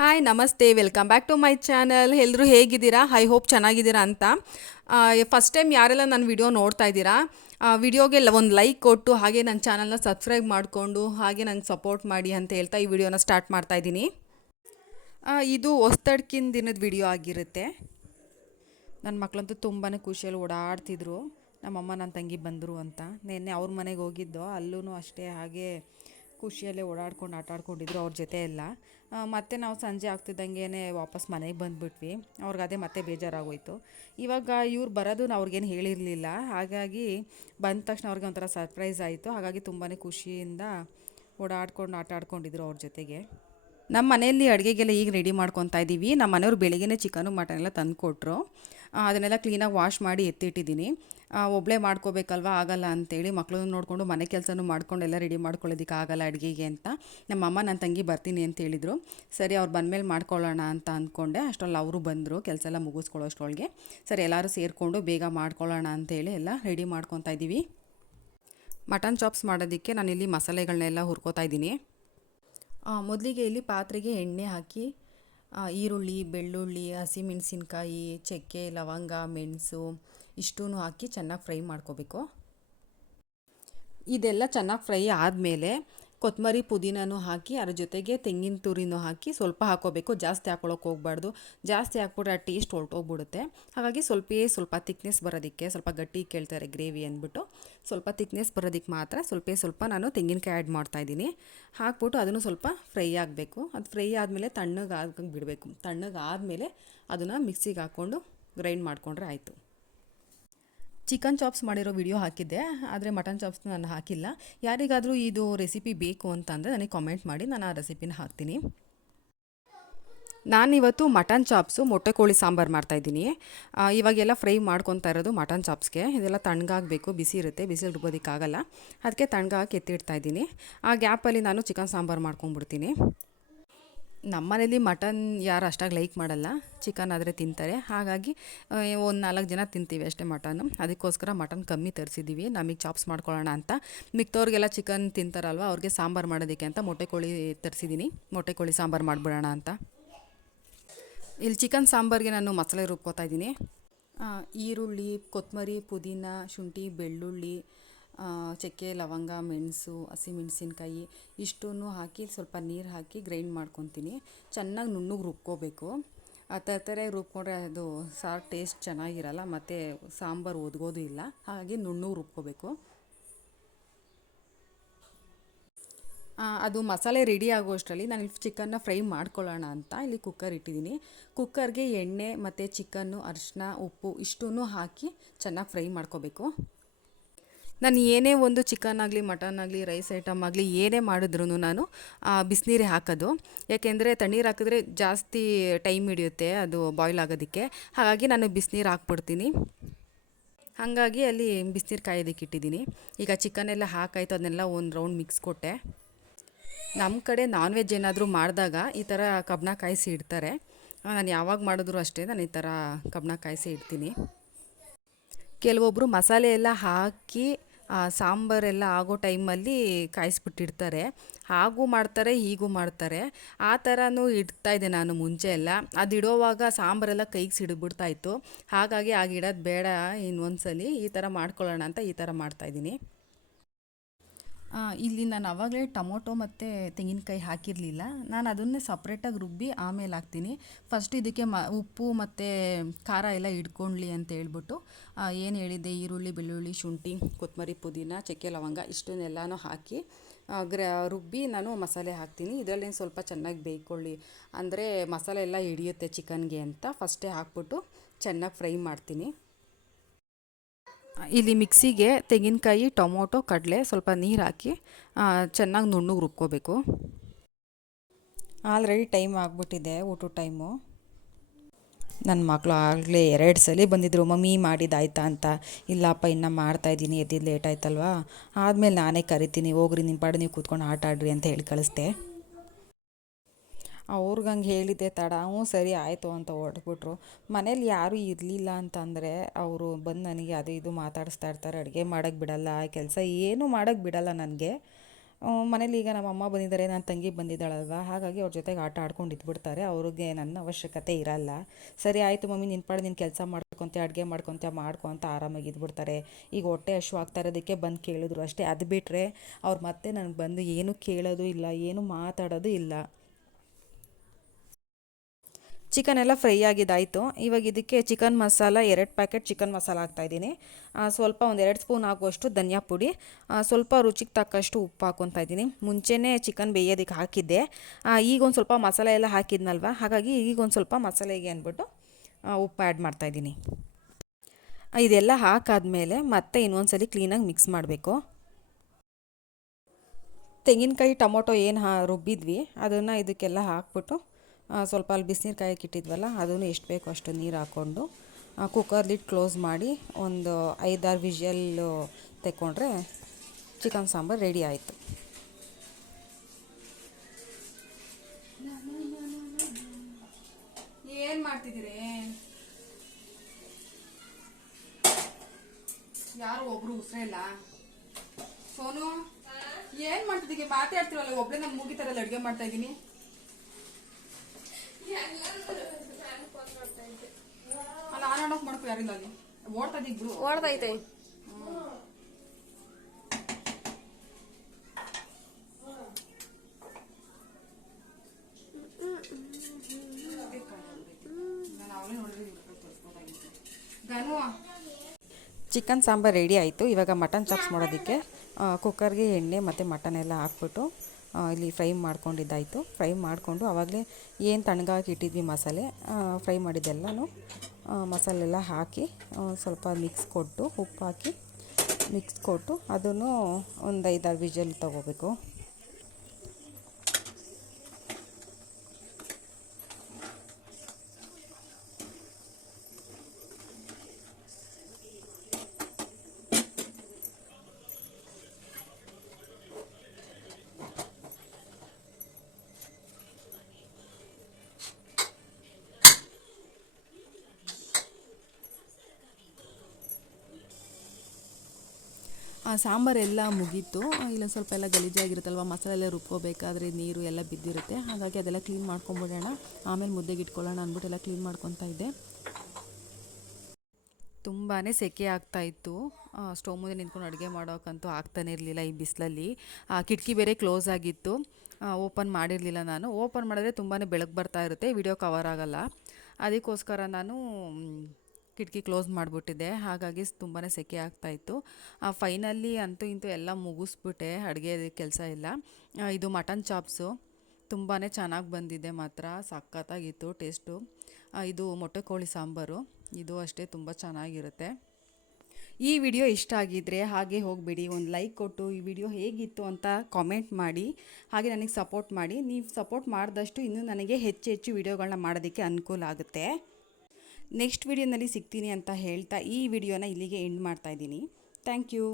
Hi ನಮಸ್ತೆ welcome back to my channel. ಎಲ್ಲರೂ ಹೇಗಿದ್ದೀರಾ? ಐ ಹೋಪ್ ಚೆನ್ನಾಗಿದ್ದೀರಾ ಅಂತ. ಫಸ್ಟ್ ಟೈಮ್ ಯಾರೆಲ್ಲ ನನ್ನ ವಿಡಿಯೋ ನೋಡ್ತಾ ಇದ್ದೀರಾ, ವಿಡಿಯೋಗೆ ಒಂದು ಲೈಕ್ ಕೊಟ್ಟು ಹಾಗೆ ನನ್ನ ಚಾನಲ್ನ ಸಬ್ಸ್ಕ್ರೈಬ್ ಮಾಡಿಕೊಂಡು ಹಾಗೆ ನಂಗೆ ಸಪೋರ್ಟ್ ಮಾಡಿ ಅಂತ ಹೇಳ್ತಾ ಈ ವಿಡಿಯೋನ ಸ್ಟಾರ್ಟ್ ಮಾಡ್ತಾ ಇದ್ದೀನಿ. ಇದು ಹೊಸ್ತಡ್ಕಿನ ದಿನದ ವಿಡಿಯೋ ಆಗಿರುತ್ತೆ. ನನ್ನ ಮಕ್ಕಳಂತೂ ತುಂಬಾ ಖುಷಿಯಲ್ಲಿ ಓಡಾಡ್ತಿದ್ರು. ನಮ್ಮಮ್ಮ ನನ್ನ ತಂಗಿ ಬಂದರು ಅಂತ. ನಿನ್ನೆ ಅವ್ರ ಮನೆಗೆ ಹೋಗಿದ್ದೋ, ಅಲ್ಲೂ ಅಷ್ಟೇ ಹಾಗೆ ಖುಷಿಯಲ್ಲೇ ಓಡಾಡ್ಕೊಂಡು ಆಟಾಡ್ಕೊಂಡಿದ್ರು ಅವ್ರ ಜೊತೆ ಎಲ್ಲ. ಮತ್ತು ನಾವು ಸಂಜೆ ಆಗ್ತಿದ್ದಂಗೆ ವಾಪಸ್ ಮನೆಗೆ ಬಂದುಬಿಟ್ವಿ. ಅವ್ರಿಗೆ ಅದೇ ಮತ್ತೆ ಬೇಜಾರಾಗೋಯ್ತು. ಇವಾಗ ಇವ್ರು ಬರೋದು ಅವ್ರಿಗೇನು ಹೇಳಿರಲಿಲ್ಲ, ಹಾಗಾಗಿ ಬಂದ ತಕ್ಷಣ ಅವ್ರಿಗೆ ಒಂಥರ ಸರ್ಪ್ರೈಸ್ ಆಯಿತು. ಹಾಗಾಗಿ ತುಂಬಾ ಖುಷಿಯಿಂದ ಓಡಾಡ್ಕೊಂಡು ಆಟಾಡ್ಕೊಂಡಿದ್ರು ಅವ್ರ ಜೊತೆಗೆ. ನಮ್ಮ ಮನೆಯಲ್ಲಿ ಅಡುಗೆಗೆಲ್ಲ ಈಗ ರೆಡಿ ಮಾಡ್ಕೊತಾ ಇದ್ದೀವಿ. ನಮ್ಮ ಮನೆಯವ್ರು ಬೆಳಿಗ್ಗೆ ಚಿಕನು ಮಟನ್ ಎಲ್ಲ ತಂದು ಕೊಟ್ಟರು. ಅದನ್ನೆಲ್ಲ ಕ್ಲೀನಾಗಿ ವಾಶ್ ಮಾಡಿ ಎತ್ತಿಟ್ಟಿದ್ದೀನಿ. ಒಬ್ಬಳೇ ಮಾಡ್ಕೋಬೇಕಲ್ವ, ಆಗಲ್ಲ ಅಂತೇಳಿ ಮಕ್ಕಳನ್ನ ನೋಡಿಕೊಂಡು ಮನೆ ಕೆಲಸನೂ ಮಾಡ್ಕೊಂಡು ಎಲ್ಲ ರೆಡಿ ಮಾಡ್ಕೊಳ್ಳೋದಕ್ಕೆ ಆಗಲ್ಲ ಅಡುಗೆಗೆ ಅಂತ ನಮ್ಮ ಅಮ್ಮ ನನ್ನ ತಂಗಿ ಬರ್ತೀನಿ ಅಂತ ಹೇಳಿದರು. ಸರಿ ಅವ್ರು ಬಂದಮೇಲೆ ಮಾಡ್ಕೊಳ್ಳೋಣ ಅಂತ ಅಂದ್ಕೊಂಡೆ. ಅಷ್ಟರಲ್ಲಿ ಅವರು ಬಂದರು ಕೆಲಸ ಎಲ್ಲ ಮುಗಿಸ್ಕೊಳ್ಳೋಷ್ಟರೊಳಗೆ. ಸರಿ ಎಲ್ಲರೂ ಸೇರಿಕೊಂಡು ಬೇಗ ಮಾಡ್ಕೊಳ್ಳೋಣ ಅಂತೇಳಿ ಎಲ್ಲ ರೆಡಿ ಮಾಡ್ಕೊತಾ ಇದ್ದೀವಿ. ಮಟನ್ ಚಾಪ್ಸ್ ಮಾಡೋದಕ್ಕೆ ನಾನಿಲ್ಲಿ ಮಸಾಲೆಗಳನ್ನೆಲ್ಲ ಹುರ್ಕೋತಾ ಇದ್ದೀನಿ. ಮೊದಲಿಗೆ ಇಲ್ಲಿ ಪಾತ್ರೆಗೆ ಎಣ್ಣೆ ಹಾಕಿ ಈರುಳ್ಳಿ, ಬೆಳ್ಳುಳ್ಳಿ, ಹಸಿಮೆಣಸಿನ್ಕಾಯಿ, ಚಕ್ಕೆ, ಲವಂಗ, ಮೆಣಸು ಇಷ್ಟೂ ಹಾಕಿ ಚೆನ್ನಾಗಿ ಫ್ರೈ ಮಾಡ್ಕೋಬೇಕು. ಇದೆಲ್ಲ ಚೆನ್ನಾಗಿ ಫ್ರೈ ಆದಮೇಲೆ ಕೊತ್ತಂಬರಿ ಪುದೀನೂ ಹಾಕಿ ಅದ್ರ ಜೊತೆಗೆ ತೆಂಗಿನ ತುರಿನೂ ಹಾಕಿ ಸ್ವಲ್ಪ ಹಾಕೋಬೇಕು. ಜಾಸ್ತಿ ಹಾಕೊಳ್ಳೋಕೆ ಹೋಗಬಾರ್ದು. ಜಾಸ್ತಿ ಹಾಕ್ಬಿಟ್ರೆ ಆ ಟೇಸ್ಟ್ ಹೊರಟೋಗ್ಬಿಡುತ್ತೆ. ಹಾಗಾಗಿ ಸ್ವಲ್ಪ ತಿಕ್ನೆಸ್ ಬರೋದಕ್ಕೆ, ಸ್ವಲ್ಪ ಗಟ್ಟಿ ಕೇಳ್ತಾರೆ ಗ್ರೇವಿ ಅಂದ್ಬಿಟ್ಟು ಸ್ವಲ್ಪ ತಿಕ್ನೆಸ್ ಬರೋದಕ್ಕೆ ಮಾತ್ರ ಸ್ವಲ್ಪ ನಾನು ತೆಂಗಿನಕಾಯಿ ಆ್ಯಡ್ ಮಾಡ್ತಾಯಿದ್ದೀನಿ. ಹಾಕ್ಬಿಟ್ಟು ಅದನ್ನು ಸ್ವಲ್ಪ ಫ್ರೈ ಆಗಬೇಕು. ಅದು ಫ್ರೈ ಆದಮೇಲೆ ತಣ್ಣಗೆ ಬಿಡಬೇಕು. ತಣ್ಣಗಾದಮೇಲೆ ಅದನ್ನು ಮಿಕ್ಸಿಗೆ ಹಾಕ್ಕೊಂಡು ಗ್ರೈಂಡ್ ಮಾಡಿಕೊಂಡ್ರೆ ಆಯಿತು. ಚಿಕನ್ ಚಾಪ್ಸ್ ಮಾಡಿರೋ ವಿಡಿಯೋ ಹಾಕಿದ್ದೆ, ಆದರೆ ಮಟನ್ ಚಾಪ್ಸ್ನ ನಾನು ಹಾಕಿಲ್ಲ. ಯಾರಿಗಾದರೂ ಇದು ರೆಸಿಪಿ ಬೇಕು ಅಂತಂದರೆ ನನಗೆ ಕಾಮೆಂಟ್ ಮಾಡಿ, ನಾನು ಆ ರೆಸಿಪಿನ ಹಾಕ್ತೀನಿ. ನಾನಿವತ್ತು ಮಟನ್ ಚಾಪ್ಸು ಮೊಟ್ಟೆ ಕೋಳಿ ಸಾಂಬಾರು ಮಾಡ್ತಾಯಿದ್ದೀನಿ. ಇವಾಗೆಲ್ಲ ಫ್ರೈ ಮಾಡ್ಕೊತಾ ಇರೋದು ಮಟನ್ ಚಾಪ್ಸ್ಗೆ. ಇದೆಲ್ಲ ತಣ್ಣಗಾಗಬೇಕು, ಬಿಸಿ ಇರುತ್ತೆ, ಬಿಸಿಲು ರುಬ್ಬೋದಕ್ಕಾಗಲ್ಲ. ಅದಕ್ಕೆ ತಣ್ಣಗಾಕಿ ಎತ್ತಿಡ್ತಾಯಿದ್ದೀನಿ. ಆ ಗ್ಯಾಪಲ್ಲಿ ನಾನು ಚಿಕನ್ ಸಾಂಬಾರು ಮಾಡ್ಕೊಂಡ್ಬಿಡ್ತೀನಿ. ನಮ್ಮ ಮನೇಲಿ ಮಟನ್ ಯಾರು ಅಷ್ಟಾಗಿ ಲೈಕ್ ಮಾಡಲ್ಲ, ಚಿಕನ್ ಆದರೆ ತಿಂತಾರೆ. ಹಾಗಾಗಿ ಒಂದು 4 ಜನ ತಿಂತೀವಿ ಅಷ್ಟೇ ಮಟನ್ನು. ಅದಕ್ಕೋಸ್ಕರ ಮಟನ್ ಕಮ್ಮಿ ತರಿಸಿದ್ದೀವಿ, ನಮಗೆ ಚಾಪ್ಸ್ ಮಾಡ್ಕೊಳ್ಳೋಣ ಅಂತ. ಮಿಕ್ತವ್ರಿಗೆಲ್ಲ ಚಿಕನ್ ತಿಂತಾರಲ್ವ, ಅವ್ರಿಗೆ ಸಾಂಬಾರು ಮಾಡೋದಕ್ಕೆ ಅಂತ ಮೊಟ್ಟೆ ಕೋಳಿ ತರಿಸಿದ್ದೀನಿ. ಮೊಟ್ಟೆ ಕೋಳಿ ಸಾಂಬಾರು ಮಾಡಿಬಿಡೋಣ ಅಂತ. ಇಲ್ಲಿ ಚಿಕನ್ ಸಾಂಬಾರಿಗೆ ನಾನು ಮಸಾಲೆ ರುಬ್ಕೋತಾ ಇದ್ದೀನಿ. ಈರುಳ್ಳಿ, ಕೊತ್ತಂಬರಿ, ಪುದೀನ, ಶುಂಠಿ, ಬೆಳ್ಳುಳ್ಳಿ, ಚಕ್ಕೆ, ಲವಂಗ, ಮೆಣಸು, ಹಸಿಮೆಣಸಿನ್ಕಾಯಿ ಇಷ್ಟನ್ನು ಹಾಕಿ ಸ್ವಲ್ಪ ನೀರು ಹಾಕಿ ಗ್ರೈಂಡ್ ಮಾಡ್ಕೊತೀನಿ. ಚೆನ್ನಾಗಿ ನುಣ್ಣಗೆ ರುಬ್ಕೋಬೇಕು. ಆ ಥರ ರುಬ್ಕೊಂಡ್ರೆ ಅದು ಸಾರು ಟೇಸ್ಟ್ ಚೆನ್ನಾಗಿರಲ್ಲ, ಮತ್ತು ಸಾಂಬಾರು ಒದಗೋದು ಇಲ್ಲ. ಹಾಗಾಗಿ ನುಣ್ಣಗೆ ರುಬ್ಕೋಬೇಕು. ಅದು ಮಸಾಲೆ ರೆಡಿ ಆಗೋಷ್ಟರಲ್ಲಿ ನಾನು ಚಿಕನ್ನ ಫ್ರೈ ಮಾಡ್ಕೊಳ್ಳೋಣ ಅಂತ ಇಲ್ಲಿ ಕುಕ್ಕರ್ ಇಟ್ಟಿದ್ದೀನಿ. ಕುಕ್ಕರ್ಗೆ ಎಣ್ಣೆ ಮತ್ತು ಚಿಕನ್ನು, ಅರಿಶಿನ, ಉಪ್ಪು ಇಷ್ಟನ್ನು ಹಾಕಿ ಚೆನ್ನಾಗಿ ಫ್ರೈ ಮಾಡ್ಕೋಬೇಕು. ನಾನು ಏನೇ ಒಂದು ಚಿಕನ್ ಆಗಲಿ, ಮಟನ್ ಆಗಲಿ, ರೈಸ್ ಐಟಮ್ ಆಗಲಿ ಏನೇ ಮಾಡಿದ್ರೂ ನಾನು ಬಿಸಿನೀರೇ ಹಾಕೋದು. ಯಾಕೆಂದರೆ ತಣ್ಣೀರು ಹಾಕಿದ್ರೆ ಜಾಸ್ತಿ ಟೈಮ್ ಹಿಡಿಯುತ್ತೆ ಅದು ಬಾಯ್ಲ್ ಆಗೋದಕ್ಕೆ. ಹಾಗಾಗಿ ನಾನು ಬಿಸಿನೀರು ಹಾಕ್ಬಿಡ್ತೀನಿ. ಹಾಗಾಗಿ ಅಲ್ಲಿ ಬಿಸಿನೀರು ಕಾಯೋದಕ್ಕೆ ಇಟ್ಟಿದ್ದೀನಿ. ಈಗ ಚಿಕನೆಲ್ಲ ಹಾಕಾಯ್ತು, ಅದನ್ನೆಲ್ಲ ಒಂದು ರೌಂಡ್ ಮಿಕ್ಸ್ ಕೊಟ್ಟೆ. ನಮ್ಮ ಕಡೆ ನಾನ್ ವೆಜ್ ಏನಾದರೂ ಮಾಡಿದಾಗ ಈ ಥರ ಕಬ್ಬಣ ಕಾಯಿಸಿ ಇಡ್ತಾರೆ. ನಾನು ಯಾವಾಗ ಮಾಡಿದ್ರು ಅಷ್ಟೇ, ನಾನು ಈ ಥರ ಕಬ್ಬಣ ಕಾಯಿಸಿ ಇಡ್ತೀನಿ. ಕೆಲವೊಬ್ಬರು ಮಸಾಲೆ ಎಲ್ಲ ಹಾಕಿ ಸಾಂಬಾರೆಲ್ಲ ಆಗೋ ಟೈಮಲ್ಲಿ ಕಾಯಿಸ್ಬಿಟ್ಟಿರ್ತಾರೆ. ಹಾಗೂ ಮಾಡ್ತಾರೆ, ಹೀಗೂ ಮಾಡ್ತಾರೆ. ಆ ಥರನೂ ಇಡ್ತಾಯಿದ್ದೆ ನಾನು ಮುಂಚೆ ಎಲ್ಲ. ಅದು ಇಡೋವಾಗ ಸಾಂಬಾರೆಲ್ಲ ಕೈಗೆ ಸಿಡಿಬಿಡ್ತಾಯಿತ್ತು. ಹಾಗಾಗಿ ಇಡೋದು ಬೇಡ, ಇನ್ನೊಂದ್ಸಲಿ ಈ ಥರ ಮಾಡ್ಕೊಳ್ಳೋಣ ಅಂತ ಈ ಥರ ಮಾಡ್ತಾಯಿದ್ದೀನಿ. ಇಲ್ಲಿ ನಾನು ಆವಾಗಲೇ ಟೊಮೊಟೊ ಮತ್ತು ತೆಂಗಿನಕಾಯಿ ಹಾಕಿರಲಿಲ್ಲ. ನಾನು ಅದನ್ನೇ ಸಪ್ರೇಟಾಗಿ ರುಬ್ಬಿ ಆಮೇಲೆ ಹಾಕ್ತೀನಿ. ಫಸ್ಟ್ ಇದಕ್ಕೆ ಉಪ್ಪು ಮತ್ತು ಖಾರ ಎಲ್ಲ ಹಿಡ್ಕೊಳ್ಳಿ ಅಂತ ಹೇಳ್ಬಿಟ್ಟು ಏನು ಹೇಳಿದ್ದೆ, ಈರುಳ್ಳಿ, ಬೆಳ್ಳುಳ್ಳಿ, ಶುಂಠಿ, ಕೊತ್ತಂಬರಿ, ಪುದೀನ, ಚಕ್ಕೆ, ಲವಂಗ ಇಷ್ಟನ್ನೆಲ್ಲನೂ ಹಾಕಿ ರುಬ್ಬಿ ನಾನು ಮಸಾಲೆ ಹಾಕ್ತೀನಿ. ಇದರಲ್ಲಿ ಸ್ವಲ್ಪ ಚೆನ್ನಾಗಿ ಬೇಯ್ಕೊಳ್ಳಿ, ಅಂದರೆ ಮಸಾಲೆ ಎಲ್ಲ ಹಿಡಿಯುತ್ತೆ ಚಿಕನ್ಗೆ ಅಂತ ಫಸ್ಟೇ ಹಾಕ್ಬಿಟ್ಟು ಚೆನ್ನಾಗಿ ಫ್ರೈ ಮಾಡ್ತೀನಿ. ಇಲ್ಲಿ ಮಿಕ್ಸಿಗೆ ತೆಂಗಿನಕಾಯಿ, ಟೊಮೊಟೊ, ಕಡಲೆ, ಸ್ವಲ್ಪ ನೀರು ಹಾಕಿ ಚೆನ್ನಾಗಿ ನುಣ್ಣಗೆ ರುಬ್ಕೋಬೇಕು. ಆಲ್ರೆಡಿ ಟೈಮ್ ಆಗಿಬಿಟ್ಟಿದೆ, ಊಟದ ಟೈಮು. ನನ್ನ ಮಕ್ಕಳು ಆಗಲೇ 2 ಸಲ ಬಂದಿದ್ದರು, ಮಮ್ಮಿ ಮಾಡಿದ್ದಾಯ್ತಾ ಅಂತ. ಇಲ್ಲಪ್ಪ ಇನ್ನು ಮಾಡ್ತಾಯಿದ್ದೀನಿ, ಎದ್ದಿದ್ದು ಲೇಟ್ ಆಯ್ತಲ್ವಾ, ಆದಮೇಲೆ ನಾನೇ ಕರಿತೀನಿ, ಹೋಗ್ರಿ ನಿಮ್ಮ ಪಾಡು ನೀವು ಕೂತ್ಕೊಂಡು ಆಟ ಆಡ್ರಿ ಅಂತ ಹೇಳಿ ಕಳಿಸ್ದೆ. ಅವ್ರಿಗೆ ಹಂಗೆ ಹೇಳಿದ್ದೆ ತಡ, ಸರಿ ಆಯಿತು ಅಂತ ಹೊರಟ್ಬಿಟ್ರು. ಮನೇಲಿ ಯಾರೂ ಇರಲಿಲ್ಲ ಅಂತಂದರೆ ಅವರು ಬಂದು ನನಗೆ ಅದು ಇದು ಮಾತಾಡಿಸ್ತಾ ಇರ್ತಾರೆ. ಅಡುಗೆ ಮಾಡೋಕ್ಕೆ ಬಿಡಲ್ಲ, ಕೆಲಸ ಏನೂ ಮಾಡೋಕ್ಕೆ ಬಿಡಲ್ಲ ನನಗೆ. ಮನೇಲಿ ಈಗ ನಮ್ಮ ಅಮ್ಮ ಬಂದಿದ್ದಾರೆ, ನನ್ನ ತಂಗಿ ಬಂದಿದ್ದಾಳಲ್ವ, ಹಾಗಾಗಿ ಅವ್ರ ಜೊತೆಗೆ ಆಟ ಆಡ್ಕೊಂಡು ಇದ್ಬಿಡ್ತಾರೆ. ಅವ್ರಿಗೆ ನನ್ನ ಅವಶ್ಯಕತೆ ಇರಲ್ಲ. ಸರಿ ಆಯಿತು ಮಮ್ಮಿ, ನಿನ್ನ ಪಾಡು ನೀನು ಕೆಲಸ ಮಾಡ್ಕೊತ ಅಡುಗೆ ಮಾಡ್ಕೊತ ಆರಾಮಾಗಿ ಇದ್ಬಿಡ್ತಾರೆ. ಈಗ ಹೊಟ್ಟೆ ಹಶು ಆಗ್ತಾ ಇರೋದಕ್ಕೆ ಬಂದು ಕೇಳಿದ್ರು ಅಷ್ಟೇ. ಅದು ಬಿಟ್ಟರೆ ಅವ್ರು ಮತ್ತೆ ನನಗೆ ಬಂದು ಏನು ಕೇಳೋದು ಇಲ್ಲ, ಏನು ಮಾತಾಡೋದು ಇಲ್ಲ. ಚಿಕನ್ ಎಲ್ಲ ಫ್ರೈ ಆಗಿದ್ದಾಯಿತು. ಇವಾಗ ಇದಕ್ಕೆ chicken masala 2 packet chicken masala ಹಾಕ್ತಾಯಿದ್ದೀನಿ. ಸ್ವಲ್ಪ ಒಂದು 2 ಸ್ಪೂನ್ ಆಗುವಷ್ಟು ಧನಿಯಾ ಪುಡಿ, ಸ್ವಲ್ಪ ರುಚಿಗೆ ತಕ್ಕಷ್ಟು ಉಪ್ಪು ಹಾಕ್ಕೊತಾ ಇದ್ದೀನಿ. ಮುಂಚೆನೇ ಚಿಕನ್ ಬೇಯೋದಕ್ಕೆ ಹಾಕಿದ್ದೆ, ಈಗ ಒಂದು ಸ್ವಲ್ಪ ಮಸಾಲೆ ಎಲ್ಲ ಹಾಕಿದ್ನಲ್ವ, ಹಾಗಾಗಿ ಈಗ ಒಂದು ಸ್ವಲ್ಪ ಮಸಾಲೆಗೆ ಅಂದ್ಬಿಟ್ಟು ಉಪ್ಪು ಆ್ಯಡ್ ಮಾಡ್ತಾಯಿದ್ದೀನಿ. ಇದೆಲ್ಲ ಹಾಕಾದ್ಮೇಲೆ ಮತ್ತೆ ಇನ್ನೊಂದ್ಸಲಿ ಕ್ಲೀನಾಗಿ ಮಿಕ್ಸ್ ಮಾಡಬೇಕು. ತೆಂಗಿನಕಾಯಿ ಟೊಮೊಟೊ ಏನು ರುಬ್ಬಿದ್ವಿ ಅದನ್ನು ಇದಕ್ಕೆಲ್ಲ ಹಾಕ್ಬಿಟ್ಟು ಸ್ವಲ್ಪ ಅಲ್ಲಿ ಬಿಸಿನೀರು ಕಾಯಕ್ಕೆ ಇಟ್ಟಿದ್ವಲ್ಲ, ಅದನ್ನು ಎಷ್ಟು ಬೇಕೋ ಅಷ್ಟು ನೀರು ಹಾಕ್ಕೊಂಡು ಕುಕ್ಕರ್ ಲಿಡ್ ಕ್ಲೋಸ್ ಮಾಡಿ ಒಂದು 5-6 ವಿಷಲ್ ತೆಕ್ಕೊಂಡ್ರೆ ಚಿಕನ್ ಸಾಂಬಾರು ರೆಡಿ ಆಯಿತು. ಏನು ಮಾಡ್ತಿದ್ದೀರಿ? ಯಾರು ಒಬ್ರು ಉಸಿರೇ ಇಲ್ಲ. ಸೋನು ಏನು ಮಾಡ್ತಿದ್ದೀವಿ? ಮಾತಾಡ್ತಿರಲ್ಲ, ಒಬ್ಬಳೇ ನಾನು ಮೂಗಿತಾರಲ್ಲ ಅಡುಗೆ ಮಾಡ್ತಾ ಇದ್ದೀನಿ. ಅಲ್ಲ ಆನ್ ಆನ್ ಆಫ್ ಮಾಡ್ಕೊ, ಯಾರಿಲ್ಲ ಅಲ್ಲಿ ಓಡ್ತಾ ಇದ್ದೀವಿ. ಓಡ್ತೈತೆ. ಚಿಕನ್ ಸಾಂಬಾರು ರೆಡಿ ಆಯಿತು. ಇವಾಗ ಮಟನ್ ಚಾಪ್ಸ್ ಮಾಡೋದಕ್ಕೆ ಕುಕ್ಕರ್ಗೆ ಎಣ್ಣೆ ಮತ್ತು ಮಟನ್ ಎಲ್ಲ ಹಾಕ್ಬಿಟ್ಟು ಇಲ್ಲಿ ಫ್ರೈ ಮಾಡ್ಕೊಂಡಿದ್ದಾಯಿತು. ಫ್ರೈ ಮಾಡಿಕೊಂಡು ಆವಾಗಲೇ ಏನು ತಣ್ಣಗಾಗಿ ಇಟ್ಟಿದ್ವಿ ಮಸಾಲೆ, ಫ್ರೈ ಮಾಡಿದ್ದೆಲ್ಲನೂ ಮಸಾಲೆ ಎಲ್ಲ ಹಾಕಿ ಸ್ವಲ್ಪ ಮಿಕ್ಸ್ ಕೊಟ್ಟು ಉಪ್ಪು ಹಾಕಿ ಮಿಕ್ಸ್ ಕೊಟ್ಟು ಅದನ್ನು ಒಂದು 5-6 ವಿಷಲ್ ತೊಗೋಬೇಕು. ಸಾಂಬಾರೆಲ್ಲ ಮುಗೀತು. ಇಲ್ಲೊಂದು ಸ್ವಲ್ಪ ಎಲ್ಲ ಗಲೀಜಾಗಿರುತ್ತಲ್ವ, ಮಸಾಲೆ ಎಲ್ಲ ರುಬ್ಕೋಬೇಕಾದ್ರೆ ನೀರು ಎಲ್ಲ ಬಿದ್ದಿರುತ್ತೆ, ಹಾಗಾಗಿ ಅದೆಲ್ಲ ಕ್ಲೀನ್ ಮಾಡ್ಕೊಂಬಿಡೋಣ, ಆಮೇಲೆ ಮುದ್ದೆಗೆ ಇಟ್ಕೊಳ್ಳೋಣ ಅಂದ್ಬಿಟ್ಟು ಎಲ್ಲ ಕ್ಲೀನ್ ಮಾಡ್ಕೊತಾ ಇದ್ದೆ. ತುಂಬಾ ಸೆಕೆ ಆಗ್ತಾಯಿತ್ತು. ಸ್ಟವ್ ಮುಂದೆ ನಿಂತ್ಕೊಂಡು ಅಡುಗೆ ಮಾಡೋಕ್ಕಂತೂ ಆಗ್ತಾನೆ ಇರಲಿಲ್ಲ ಈ ಬಿಸಿಲಲ್ಲಿ. ಕಿಟಕಿ ಬೇರೆ ಕ್ಲೋಸ್ ಆಗಿತ್ತು, ಓಪನ್ ಮಾಡಿರಲಿಲ್ಲ ನಾನು. ಓಪನ್ ಮಾಡಿದ್ರೆ ತುಂಬಾ ಬೆಳಕು ಬರ್ತಾ ಇರುತ್ತೆ, ವಿಡಿಯೋ ಕವರ್ ಆಗೋಲ್ಲ. ಅದಕ್ಕೋಸ್ಕರ ನಾನು ಕಿಟಕಿ ಕ್ಲೋಸ್ ಮಾಡಿಬಿಟ್ಟಿದ್ದೆ, ಹಾಗಾಗಿ ತುಂಬಾ ಸೆಕೆ ಆಗ್ತಾಯಿತ್ತು. ಫೈನಲಿ ಅಂತೂ ಇಂತೂ ಎಲ್ಲ ಮುಗಿಸ್ಬಿಟ್ಟೆ ಅಡುಗೆ ಕೆಲಸ ಎಲ್ಲ. ಇದು ಮಟನ್ ಚಾಪ್ಸು ತುಂಬಾ ಚೆನ್ನಾಗಿ ಬಂದಿದೆ, ಮಾತ್ರ ಸಖತ್ತಾಗಿತ್ತು ಟೇಸ್ಟು. ಇದು ಮೊಟ್ಟೆ ಕೋಳಿ ಸಾಂಬಾರು, ಇದು ಅಷ್ಟೇ ತುಂಬ ಚೆನ್ನಾಗಿರುತ್ತೆ. ಈ ವಿಡಿಯೋ ಇಷ್ಟ ಆಗಿದ್ದರೆ ಹಾಗೆ ಹೋಗಿಬಿಡಿ, ಒಂದು ಲೈಕ್ ಕೊಟ್ಟು ಈ ವಿಡಿಯೋ ಹೇಗಿತ್ತು ಅಂತ ಕಾಮೆಂಟ್ ಮಾಡಿ, ಹಾಗೆ ನನಗೆ ಸಪೋರ್ಟ್ ಮಾಡಿ. ನೀವು ಸಪೋರ್ಟ್ ಮಾಡಿದಷ್ಟು ಇನ್ನೂ ನನಗೆ ಹೆಚ್ಚು ವಿಡಿಯೋಗಳನ್ನ ಮಾಡೋದಕ್ಕೆ ಅನುಕೂಲ ಆಗುತ್ತೆ. ನೆಕ್ಸ್ಟ್ ವಿಡಿಯೋನಲ್ಲಿ ಸಿಗ್ತೀನಿ ಅಂತ ಹೇಳ್ತಾ ಈ ವಿಡಿಯೋನ ಇಲ್ಲಿಗೆ ಎಂಡ್ ಮಾಡ್ತಾಯಿದ್ದೀನಿ. Thank you.